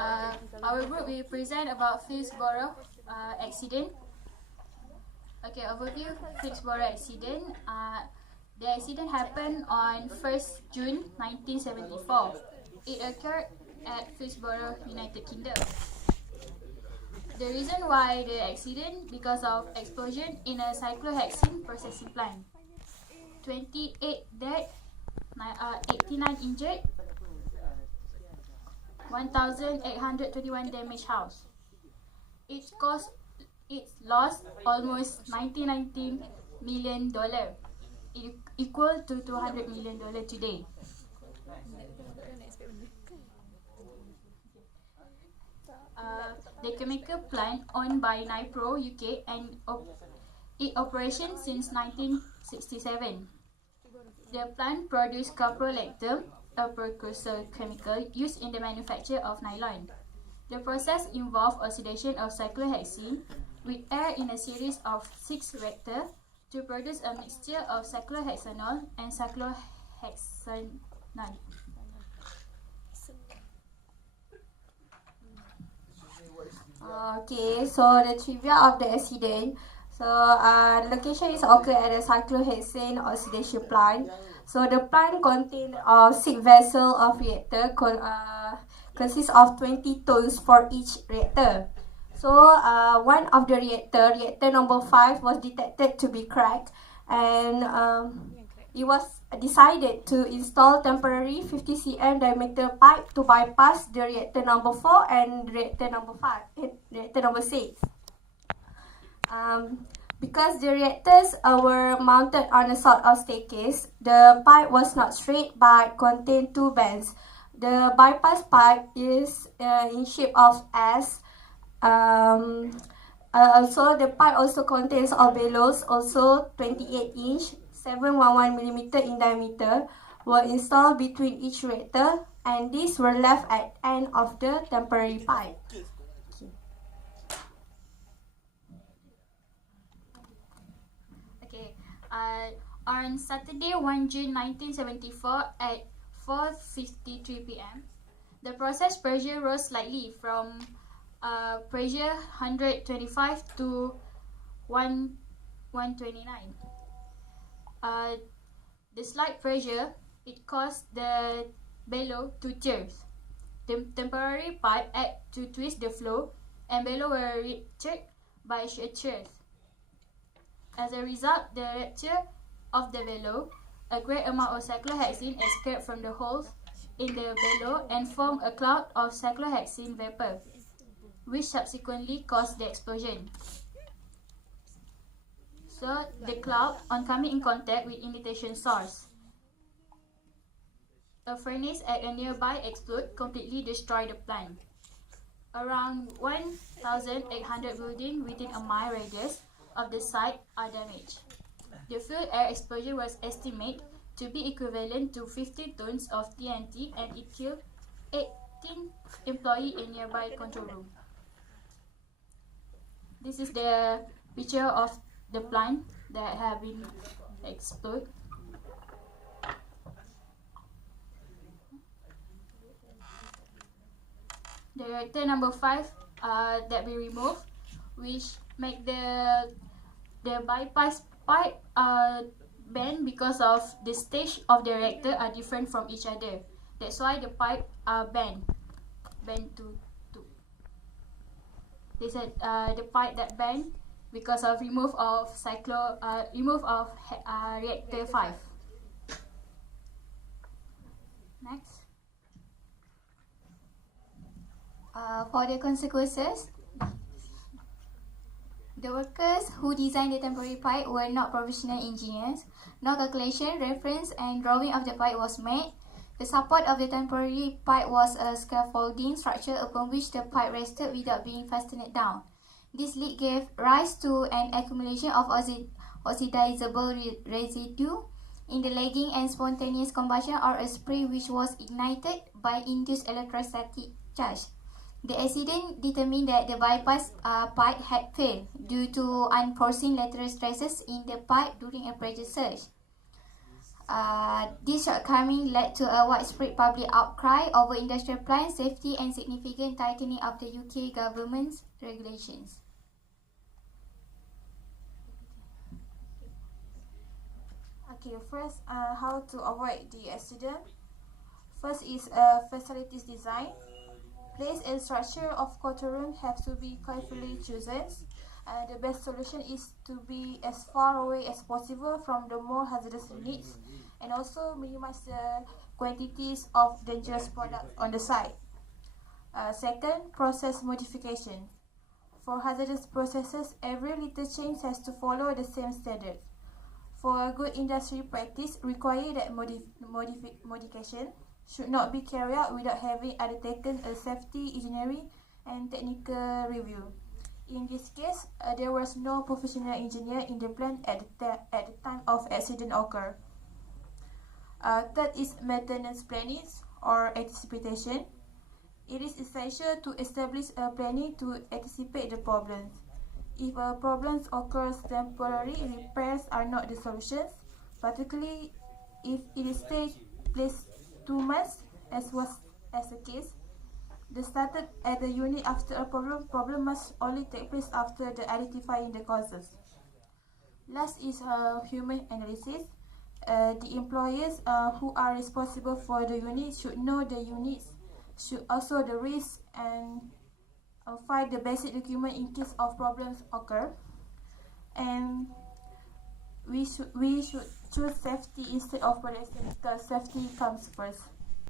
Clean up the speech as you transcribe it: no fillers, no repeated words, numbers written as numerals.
Our group will present about flixborough accident. Okay, overview. Flixborough accident. The accident happened on 1st June 1974. It occurred at Flixborough, United Kingdom. The reason why the accident, because of explosion in a cyclohexene processing plant. 28 dead, 89 injured, 1,821 damaged house. It lost almost $19 million, equal to $200 million today. The chemical plant owned by Nipro UK and in operation since 1967. The plant produced caprolactam, a precursor chemical used in the manufacture of nylon. The process involved oxidation of cyclohexene with air in a series of 6 reactors to produce a mixture of cyclohexanol and cyclohexanol. Okay, so the trivia of the accident. So the location is occurred at a cyclohexane oxidation plant. So the plant contains 6 vessels of reactor consists of 20 tons for each reactor. So one of the reactor number 5 was detected to be cracked, and it was decided to install temporary 50 cm diameter pipe to bypass the reactor number 4 and reactor number 6. Because the reactors were mounted on a sort of staircase, the pipe was not straight but contained 2 bends. The bypass pipe is in shape of S. Also, the pipe also contains bellows, also 28 inch, 711 mm in diameter, were installed between each reactor, and these were left at end of the temporary pipe. Okay. On Saturday, 1 June 1974 at 4:53 p.m., the process pressure rose slightly from pressure 125 to 129. The slight pressure, it caused the bellow to burst. The temporary pipe had to twist the flow, and bellow were ruptured by shear. As a result, the rupture of the bellow, a great amount of cyclohexene escaped from the holes in the bellow and formed a cloud of cyclohexene vapor, which subsequently caused the explosion. So, the cloud, on coming in contact with ignition source, a furnace at a nearby explode, completely destroyed the plant. Around 1,800 buildings within a mile radius of the site are damaged. The fuel air explosion was estimated to be equivalent to 50 tons of TNT, and it killed 18 employees in nearby control room. This is the picture of the plant that have been exploded. The reactor number 5 that we removed, which make the bypass pipe bend because of the stage of the reactor are different from each other. That's why the pipe bend to. They said the pipe that bend because of remove of reactor 5. Next. For the consequences, the workers who designed the temporary pipe were not professional engineers. No calculation, reference, and drawing of the pipe was made. The support of the temporary pipe was a scaffolding structure upon which the pipe rested without being fastened down. This leak gave rise to an accumulation of oxidizable residue in the lagging and spontaneous combustion, or a spray which was ignited by induced electrostatic charge. The accident determined that the bypass pipe had failed due to unforeseen lateral stresses in the pipe during a pressure surge. This shortcoming led to a widespread public outcry over industrial plant safety and significant tightening of the UK government's regulations. Okay, first, how to avoid the accident. First is facilities design. Place and structure of control room have to be carefully chosen. The best solution is to be as far away as possible from the more hazardous units, and also minimize the quantities of dangerous products on the site. Second, process modification. For hazardous processes, every little change has to follow the same standard. For a good industry practice, require that modification should not be carried out without having undertaken a safety, engineering, and technical review. In this case, there was no professional engineer in the plant at the time of accident occur. Third is maintenance planning or anticipation. It is essential to establish a planning to anticipate the problems. If a problem occurs temporarily, repairs are not the solutions, particularly if it is takes place 2 months, as was the case. The started at the unit after a problem must only take place after the identifying the causes. Last is human analysis. The employees who are responsible for the unit should know the units, should also the risk, and find the basic document in case of problems occur. And we should choose safety instead of production because safety comes first.